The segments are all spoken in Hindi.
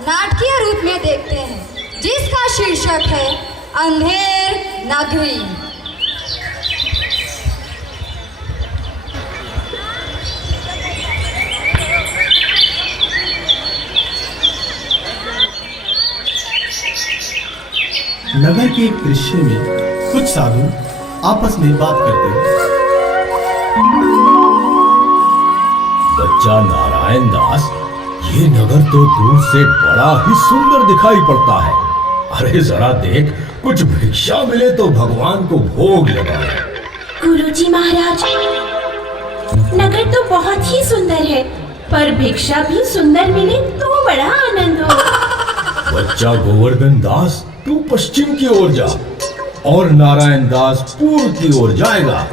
नाटकीय रूप में देखते हैं, जिसका शीर्षक है अंधेर नगरी। नगर के एक दृश्य में कुछ साधु आपस में बात करते हैं। बच्चा नारायण दास, ये नगर तो दूर से बड़ा ही सुंदर दिखाई पड़ता है। अरे जरा देख, कुछ भिक्षा मिले तो भगवान को भोग लगाए। गुरुजी महाराज, नगर तो बहुत ही सुंदर है, पर भिक्षा भी सुंदर मिले तो बड़ा आनंद हो। बच्चा गोवर्धन दास, तू पश्चिम की ओर जा और नारायण दास पूर्व की ओर जाएगा।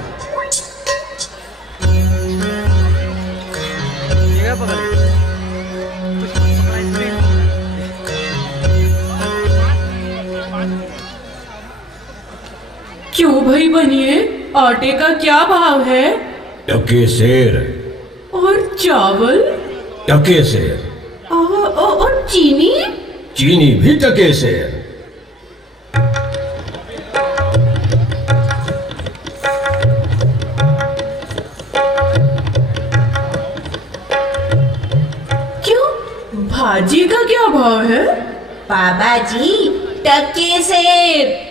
क्यों भाई बनिए, आटे का क्या भाव है? टके सेर। और चावल? टके सेर। और चीनी? चीनी भी टके सेर। क्यों, भाजी का क्या भाव है? बाबा जी, टके सेर।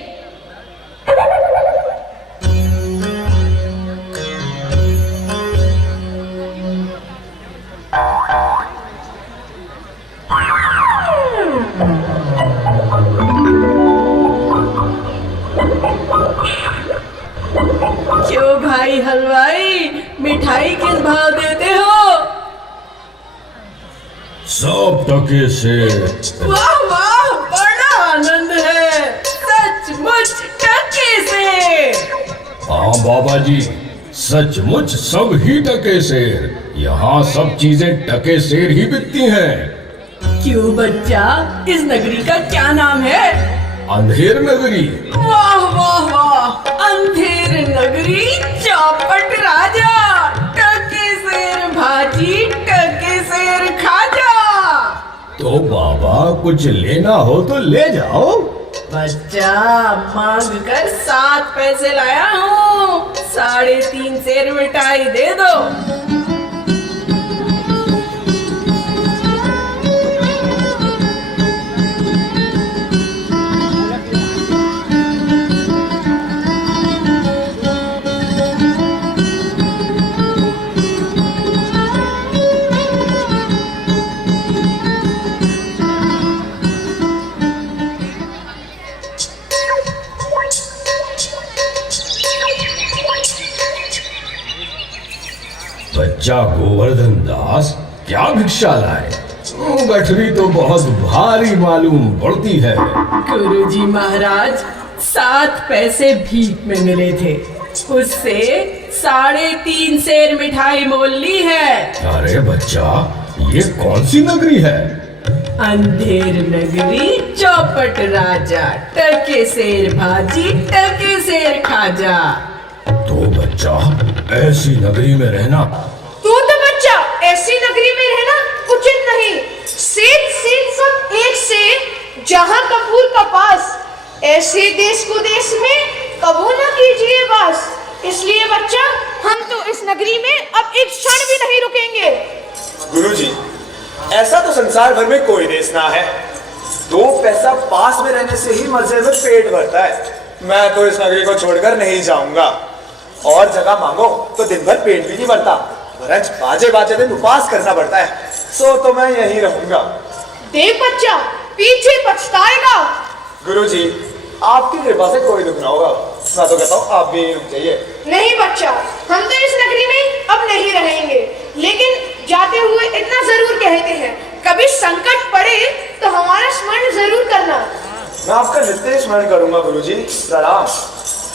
क्यों भाई हलवाई, मिठाई किस भाव देते हो? सब टके सेर। वाह वाह, बड़ा आनंद है, सचमुच टके सेर। हाँ बाबा जी, सचमुच सब ही टके सेर। यहाँ सब चीजें टके सेर ही बिकती हैं। क्यों बच्चा, इस नगरी का क्या नाम है? अंधेर नगरी। वाह वाह वाह, अंधेर नगरी, चौपट राजा, टके सेर भाजी, टके सेर खाजा। तो बाबा, कुछ लेना हो तो ले जाओ। बच्चा, मांग कर 7 पैसे लाया हूँ, 3.5 सेर मिठाई दे दो। बच्चा गोवर्धन दास, क्या भिक्षा लाए? गठरी तो बहुत भारी मालूम पड़ती है। गुरुजी महाराज, 7 पैसे भीख में मिले थे, उससे 3.5 सेर मिठाई मोल ली है। अरे बच्चा, ये कौन सी नगरी है? अंधेर नगरी, चौपट राजा, टके सेर भाजी, टके सेर खाजा। तो बच्चा, ऐसी नगरी में रहना। तो बच्चा, ऐसी नगरी में रहना उचित नहीं। सेठ सब एक से, जहाँ कपूर कपास, ऐसे देश को देश में कबू न कीजिए बस। इसलिए बच्चा, हम तो इस नगरी में अब एक क्षण भी नहीं रुकेंगे। गुरुजी, ऐसा तो संसार भर में कोई देश ना है। 2 पैसा पास में रहने से ही मजे में पेट भरता है। मैं तो इस नगरी को छोड़कर नहीं जाऊंगा। और जगह मांगो तो दिन भर पेट भी नहीं भरता, वरच बाजे बाजे दिन उपवास करना पड़ता है। सो तो मैं यहीं रहूंगा। देख बच्चा, पीछे पछताएगा। गुरुजी, आपकी कृपा से कोई दुख ना होगा। मैं तो कहता हूँ आप भी रुक जाइए। नहीं बच्चा, हम तो इस नगरी में अब नहीं रहेंगे, लेकिन जाते हुए इतना जरूर कहते हैं, कभी संकट पड़े तो हमारा स्मरण जरूर करना। मैं आपका नित्य स्मरण करूंगा गुरुजी, प्रणाम।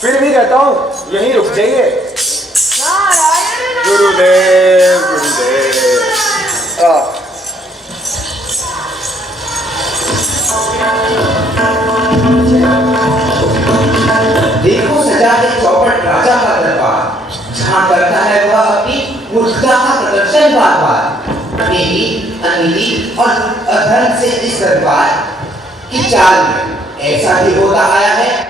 फिर भी कहता हूँ यहीं रुक जाइए। गुरुदेव गुरुदेव। देखो सजा के चौपट राजा का दरबार, जहाँ करता है वह अपनी मूर्खता का प्रदर्शन बार बार। मेरी अनिति और अधर्म से इस दरबार की चाल में ऐसा ही होता आया है।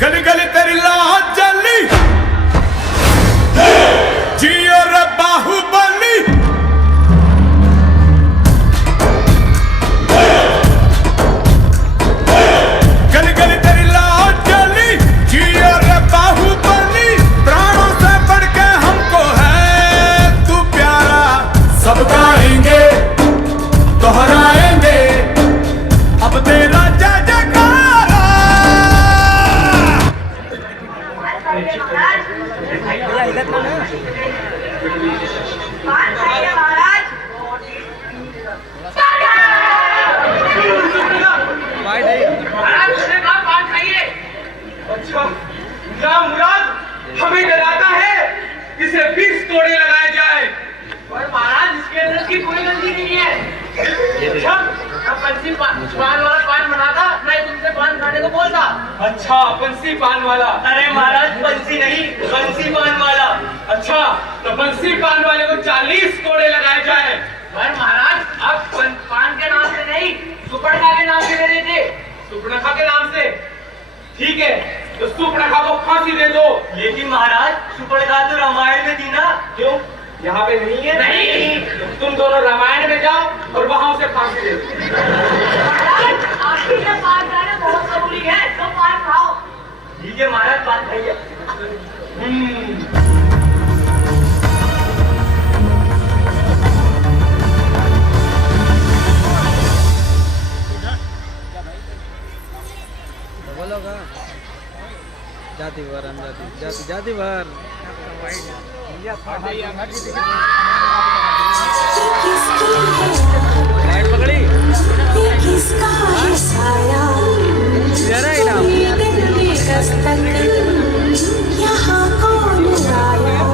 गली गली तेरी लाज जली जियो रे बाहुबली। गली गली तेरी लाज जली जियो रे बाहुबली। प्राणों से बढ़ के हमको है तू प्यारा। सब गाएंगे दोहराएंगे अब तेरा जय जयकारा। अच्छा क्या मुराद हमें डराता है? इसे 20 तोड़े लगाए जाए। और महाराज इसके अंदर की कोई गलती नहीं है। अच्छा अब बंसी पान वाला पान बनाता, मैं तुमसे पान खाने को बोलता। अच्छा बंसी पान वाला? अरे महाराज बंसी नहीं, बंसी पान वाला। अच्छा तो बंसी पान वाले को 40 तोड़े लगाए जाए। पर महाराज अब पान के नाम से नहीं, सुपर्णखा के नाम से दे देते। सुपर्णखा के नाम से? ठीक है तो सुपर्णखा को फांसी दे दो। लेकिन महाराज सुपर्णखा तो रामायण में थी ना। क्यों यहाँ पे नहीं है? नहीं। तुम दोनों रामायण में जाओ और वहां उसे फांसी दे दो। आपकी ये बात जाने बहुत जरूरी है, तो पान खाओ। ठीक है महाराज बात खाइए। जाती भर जाती भर लाइट पकड़ी यहाँ कौन आया?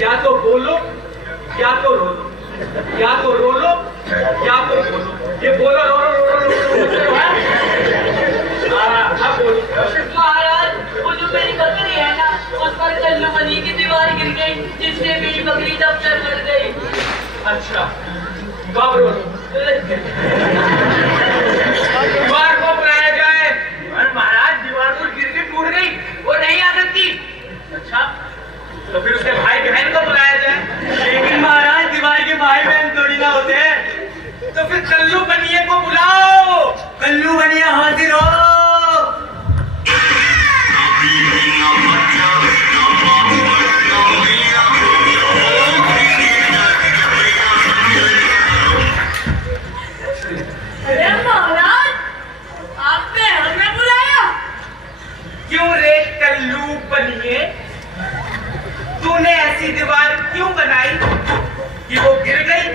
या तो बोलो या तो रो लो, या तो रो लो या तो बोलो। ये बोलो रो रो रो रो अब बोलो। महाराज वो जो मेरी बकरी है ना, उस पर कल्लू बनी की दीवार गिर गई, जिससे मेरी बकरी दब कर मर गई। अच्छा कब रो दीवार को बनाया जाए? और महाराज दीवार तो गिर के टूट गई, वो नहीं आ सकती। अच्छा तो फिर उसके भाई बहन को बुलाया जाए। लेकिन महाराज दीवार के भाई बहन थोड़ी ना होते हैं। तो फिर कल्लू बनिए को बुलाओ। कल्लू बनिया हाजिर हो। अरे महाराज आपने हमें बुलाया? क्यों रे कल्लू बनिए, तूने ऐसी दीवार क्यों बनाई कि वो गिर गई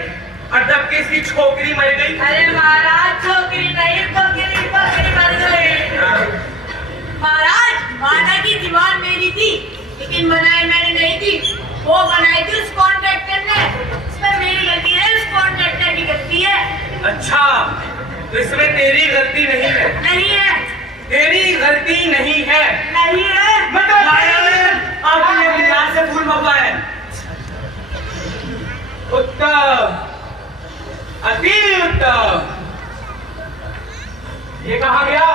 और दबके इसकी छोकरी मर गई? अरे महाराज छोकरी नहीं, बकरी बकरी मर गई। महाराज माता की लेकिन बनाई मैंने नहीं थी, वो बनाई थी उस कॉन्ट्रैक्टर ने। इसमें मेरी गलती है, उस कॉन्ट्रैक्टर की गलती है। अच्छा, तो इसमें तेरी गलती नहीं है? नहीं है। तेरी गलती नहीं है? नहीं है। मतलब आपने विचार से भूल मौका है। उत्तम, अति उत्तम। ये कहाँ गया?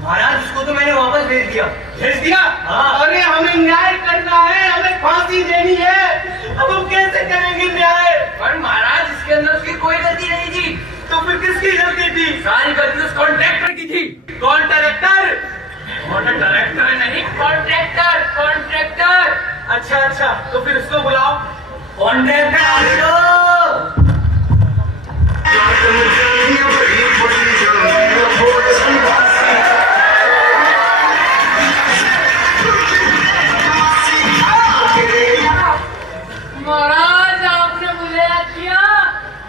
महाराज उसको तो मैंने वापस भेज दिया। भेज दिया? हाँ। अरे हमें न्याय करना है, हमें फांसी देनी है, अब हम कैसे करेंगे न्याय? पर महाराज इसके अंदर उसकी कोई गलती नहीं थी। तो फिर किसकी गलती थी? सारी गलती उस कॉन्ट्रैक्टर की थी। कॉन्ट्रैक्टर? कॉन्ट्रैक्टर नहीं, कॉन्ट्रैक्टर, कॉन्ट्रैक्टर। अच्छा अच्छा, तो फिर उसको बुलाओ। कॉन्ट्रैक्टर महाराज आपने मुझे याद किया,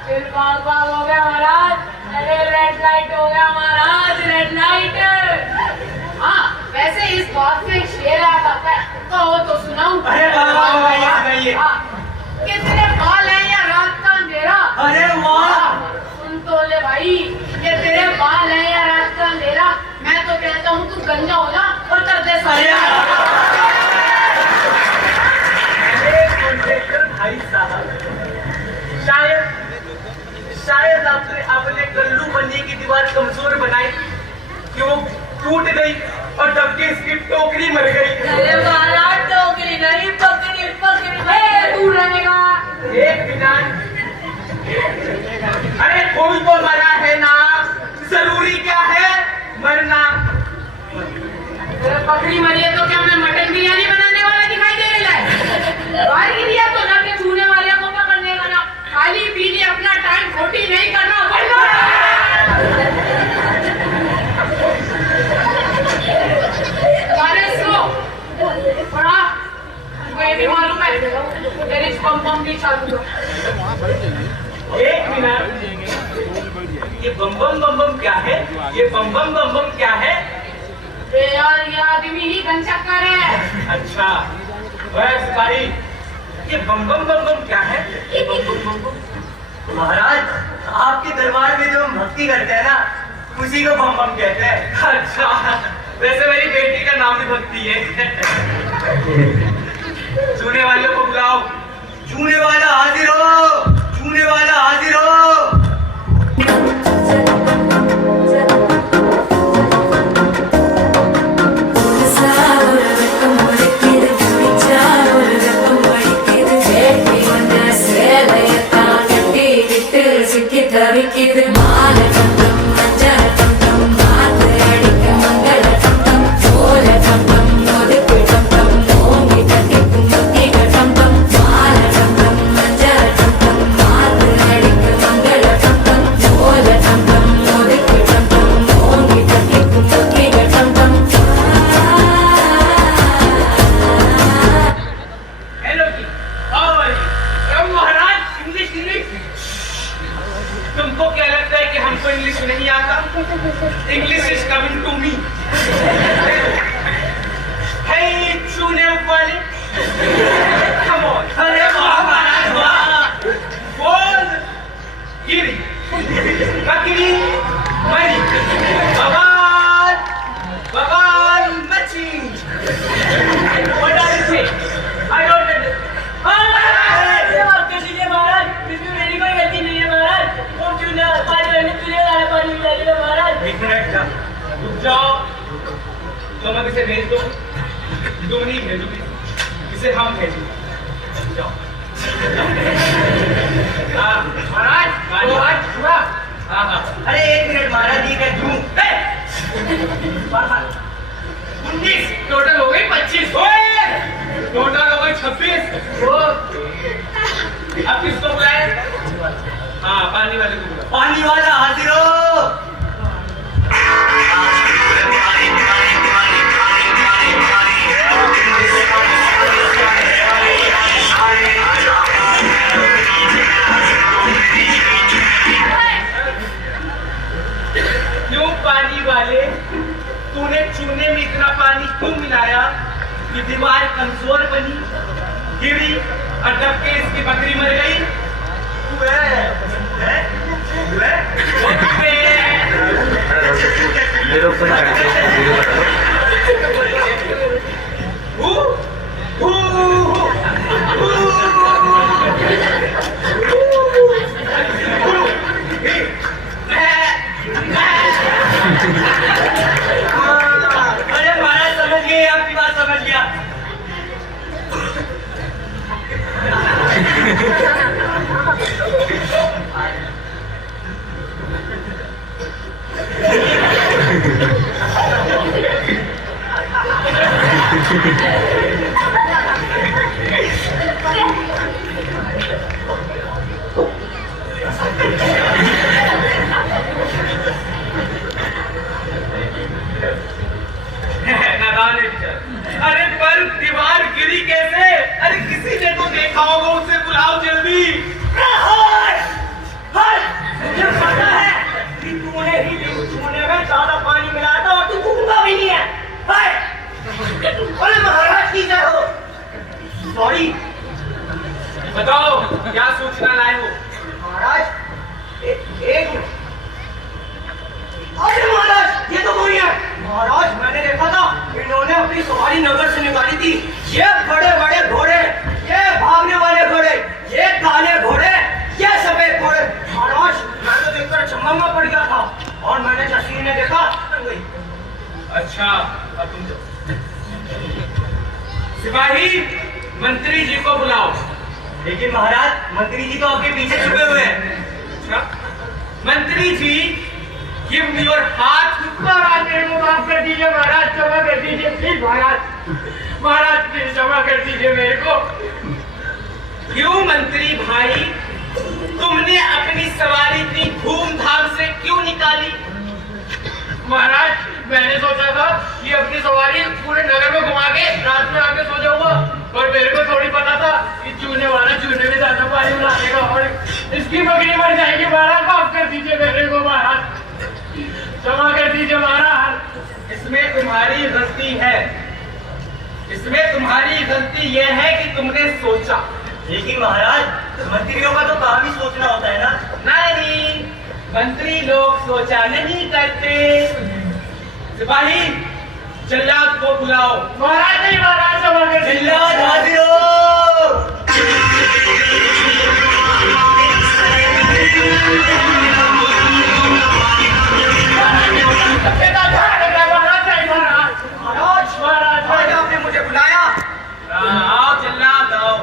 फिर बाग बाग हो गया महाराज। अरे रेड लाइट हो गया महाराज, रेड लाइट। हाँ, वैसे इस बात में शेर याद आता है, कहो तो सुनाऊं? अरे सुनाइए। कितने बाल हैं या रात का अंधेरा? अरे वाह, सुन तो ले भाई, ये तेरे बाल हैं या रात का अंधेरा? मैं तो कहता हूँ तू गंजा हो जा और कर दे सारे। भाई साहब, शायद आपने अपने कल्लू बनिए की दीवार कमजोर बनाई कि वो टूट गई और डबके इसकी टोकरी मर गई। अरे महाराज, टोकरी नहीं, पकड़ी पकड़ी। दूर रहेगा। एक मिनट, अरे कोई तो मरा है ना, जरूरी क्या है मरना? पकड़ी मरी है तो क्या मैं मटन बिरयानी बनाने वाला दिखाई दे रहा है? बाहर गिरी है तो जाके छूने वाले को क्या करने का ना, खाली पीली अपना टाइम खोटी नहीं करना। अरे सुनो, बड़ा मुझे भी मालूम है तेरी बम बम भी चालू है। एक मिनट, ये बम बम क्या है? ये बम बम क्या है? यार ये आदमी ही गंचक्कर है। अच्छा, बस भाई, ये बम बम क्या है? ये बम बम। महाराज, आपके दरबार में जो हम भक्ति करते हैं ना, उसी को बम बम कहते हैं। अच्छा, वैसे मेरी बेटी का नाम भी भक्ति है। छूने वालों को बुलाओ। छूने वाला हाजिर हो, छूने वाला हाजिर हो। English is coming to me. Hey, छूने वाले, come on. अरे वाह महाराज वाह. बोल, गिरी, बकरी, मरी, बवाल, मच्छी. What are you saying? I don't understand. माफ कर दीजिए महाराज, इसमें मेरी कोई गलती नहीं है महाराज। वो चूना पानी मैंने चूल्हे वाला पानी मिला दिया महाराज। एक मिनट जा, रुक जाओ। तो मैं इसे भेज दो, तुम नहीं भेजोगे, इसे हम भेजेंगे। जाओ। महाराज, महाराज, हाँ हाँ। अरे एक मिनट महाराज, ये क्या क्यों? 19 टोटल हो गई 25, टोटल हो गई 26। अब किसको बुलाए? हाँ, पानी वाले को बुलाओ। पानी वाला हाजिर हो। क्यों पानी वाले, तूने चूने में इतना पानी क्यों मिलाया? इसकी दीवार कमजोर बनी, गिरी और दबके इसकी बकरी मर गई। अरे महाराज समझ गए, आपकी बात समझ गया। अरे पर दीवार गिरी कैसे? अरे किसी ने तो देखा होगा, उसे बुलाओ जल्दी। मुझे पता है कि तूने ही चूने में ज्यादा पानी मिलाया था और तू कूदता भी नहीं है। अरे महाराज की जय हो। सॉरी, बताओ क्या सूचना लाए हो? महाराज एक मिनट। अरे महाराज ये तो वही है। महाराज मैंने देखा था, इन्होंने अपनी सवारी नगर से निकाली थी। ये बड़े बड़े घोड़े, ये भागने वाले घोड़े, ये काले घोड़े, ये सफेद घोड़े। महाराज मैं तो देखकर चम्मा पड़ गया था और मैंने जसीर ने देखा गई। अच्छा अब तुम सिपाही मंत्री जी को बुलाओ। लेकिन महाराज मंत्री जी तो आपके पीछे छुपे हुए हैं। अच्छा मंत्री जी गिव मी योर हाथ। महाराज मेरे को माफ कर दीजिए, महाराज क्षमा कर दीजिए प्लीज। महाराज प्लीज क्षमा कर दीजिए मेरे को। क्यों मंत्री भाई, तुमने अपनी सवारी इतनी धूमधाम से क्यों निकाली? महाराज मैंने सोचा था कि अपनी सवारी पूरे नगर में घुमा के रात में आके सो जाऊंगा, और मेरे को थोड़ी पता था कि चूने वाला चूने में ज्यादा पानी मिलाने का और इसकी बकरी मर जाएगी। महाराज माफ कर दीजिए मेरे को, महाराज क्षमा कर दीजिए महाराज। इसमें तुम्हारी गलती है, इसमें तुम्हारी गलती यह है कि तुमने सोचा। लेकिन महाराज मंत्रियों का तो काम ही सोचना होता है ना। नहीं, मंत्री लोग सोचा नहीं करते। सिपाही जल्लाद को बुलाओ। महाराज नहीं, महाराज क्षमा कर दीजिए। जल्लाद हाजिर हो। आपने मुझे बुलाया? आओ जल्लाद आओ।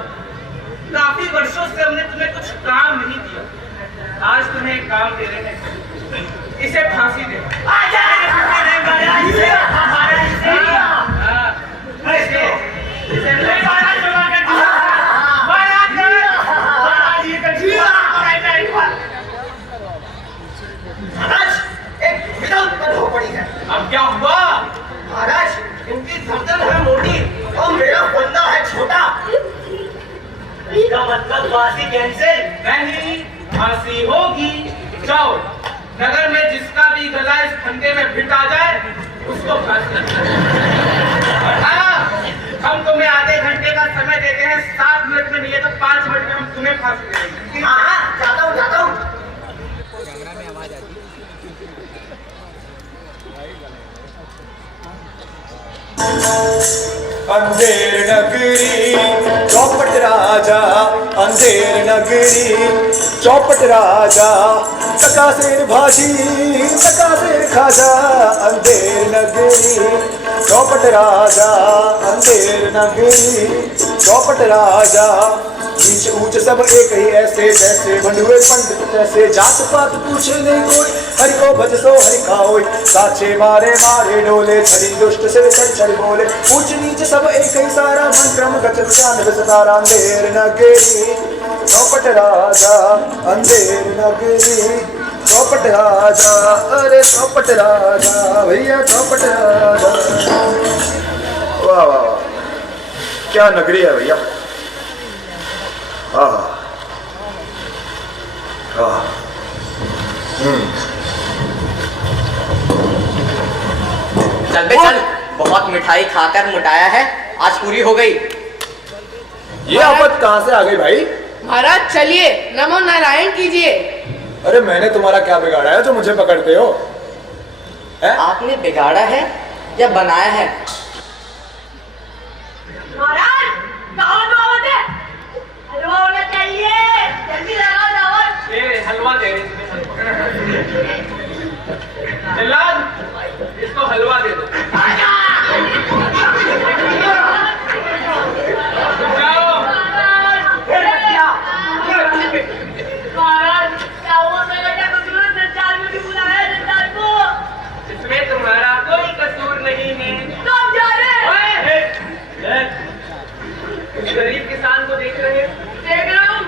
काफी वर्षों से हमने तुम्हें कुछ काम नहीं दिया, आज तुम्हें एक काम दे रहे हैं। इसे फांसी दे। अब क्या हुआ? महाराज इनकी गर्दन है मोटी और मेरा बंदा है छोटा। इसका मतलब फांसी कैंसिल नहीं, फांसी होगी। जाओ नगर में जिसका भी गला इस फंदे में फिट आ जाए उसको फांसी। हम तुम्हें आधे घंटे का समय देते हैं, 7 मिनट में नहीं है तो 5 मिनट में हम तुम्हें फांसी देंगे। हाँ जाता हूँ। अंधेर नगरी चौपट राजा, अंधेर नगरी चौपट राजा, तकासेर भाजी तकासेर खाजा। अंधेर नगरी चौपट राजा, अंधेर नगरी चौपट राजा। नीच ऊंच सब एक ही ऐसे जैसे भंडुए पंडित जैसे, जात पात पूछे नहीं कोई, हरि को भज सो हरि खाओ। साचे मारे मारे डोले, छड़ी दुष्ट से छड़ बोले। ऊंच नीच सब एक ही सारा, मन क्रम गचत जान विस्तारा। अंधेर नगरी चौपट राजा, अंधेर नगरी चौपट राजा। अरे चौपट राजा भैया, चौपट राजा। वाह वाह वाह, क्या नगरी है भैया। चल बे चल, बहुत मिठाई खाकर मुटाया है, आज पूरी हो गई। ये आफत कहाँ से आ गई भाई? महाराज चलिए नमो नारायण कीजिए। अरे मैंने तुम्हारा क्या बिगाड़ा है जो मुझे पकड़ते हो? आपने बिगाड़ा है या बनाया है? महाराज दावत दावत है, हलवा होना चाहिए, जल्दी लगाओ दावत। ये हलवा दे रही तुम्हें। जल्लाद, इसको हलवा दे दो। महाराज क्या हुआ? मेरा क्या कसूर? जंजाल में भी बुलाया जंजाल को। इसमें तुम्हारा कोई कसूर नहीं है। तो हम जा रहे हैं। इस गरीब किसान को देख रहे हो? देख रहा हूँ।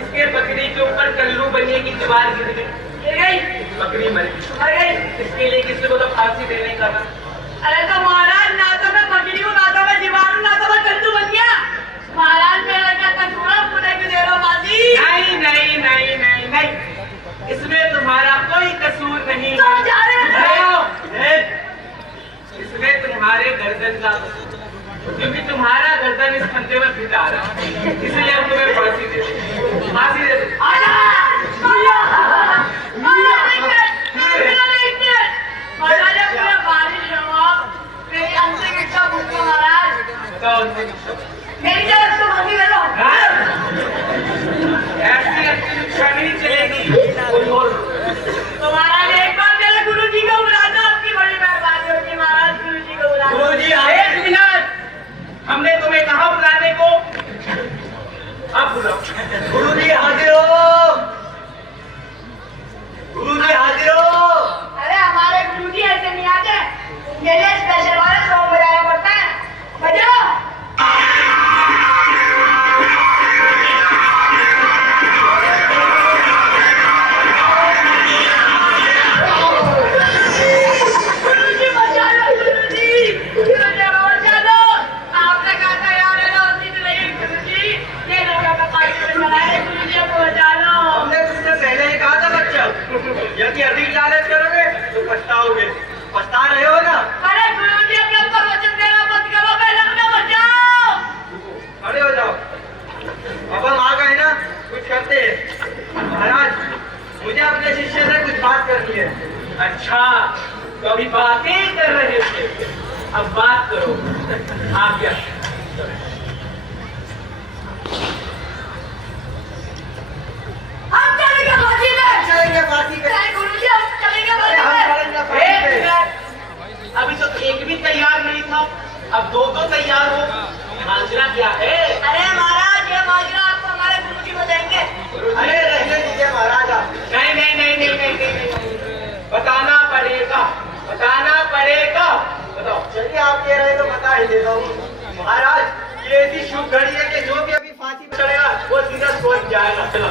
इसके बकरी के ऊपर कल्लू बनिए की दीवार गिर गई, बकरी मर गई। इसके लिए किसी को तो फांसी देने का था। अरे तो महाराज ना तो मैं बकरी हूँ, ना तो मैं दीवार हूँ, ना तो मैं कद्दू बन गया। महाराज मेरा क्या कसूर है? मुझे क्यों दे रहा हूँ फांसी? नहीं नहीं नहीं नहीं नहीं, इसमें तुम्हारा कोई कसूर नहीं तो हम जा रहे हैं। इसमें तुम्हारे गर्दन का कसूर, क्योंकि तुम्हारा गर्दन इस फंदे में फिटा रहा है, इसलिए हम तुम्हें फांसी दे दो। फांसी दे दो। मेरी अंतिम इच्छा पूछो महाराज। मेरी तरफ से फांसी दे दो। ऐसी अच्छी इच्छा नहीं चलेगी। कोई और तो महाराज एक बार मेरे गुरु जी को बुला दो, आपकी बड़ी मेहरबानी होगी महाराज। गुरु जी को बुला दो। गुरुजी आए। एक मिनट, हमने तुम्हें कहा बुलाने को? अब बुलाओ। गुरुजी हाजिर हो, गुरुजी हाजिर हो। अरे हमारे गुरु जी ऐसे नहीं आते, उनके लिए स्पेशल वाला सॉन्ग बजाना पड़ता है। बजाओ। गुरुजी बचा लो, गुरुजी बचा लो। आपने कहा था यार है ना उसी से नहीं। गुरुजी ये लोगों का पार्टी में बनाए, गुरुजी को बचा लो। हमने तुमसे पहले ही कहा था बच्चा, यदि अधिक लालच करोगे तो पछताओगे। पछता रहे हो ना? अरे गुरुजी अपने ऊपर वचन देना मत करो, पहले अपना बचाओ। खड़े हो जाओ। अब हम आ गए ना, कुछ करते हैं। महाराज मुझे अपने शिष्य से कुछ बात करनी है। अच्छा, तो अभी बातें कर रहे थे, अब बात करो। आप क्या? हम चलेंगे फांसी में। चलेंगे फांसी पे। अरे गुरुजी हम चलेंगे फांसी हम में। चलेंगे फांसी एक पे। मिनट, अभी तो एक भी तैयार नहीं था, अब दो तैयार हो। माजरा क्या है? अरे महाराज ये माजरा आपको हमारे गुरुजी बताएंगे। अरे रहने दीजिए महाराज आप। नहीं नहीं नहीं नहीं नहीं नहीं, बताना पड़ेगा, बताना पड़ेगा। बताओ। चलिए आप कह रहे तो बता ही देता हूँ। महाराज ये ऐसी शुभ घड़ी है कि जो भी अभी फांसी पे चढ़ेगा वो सीधा स्वर्ग जाएगा। चलो।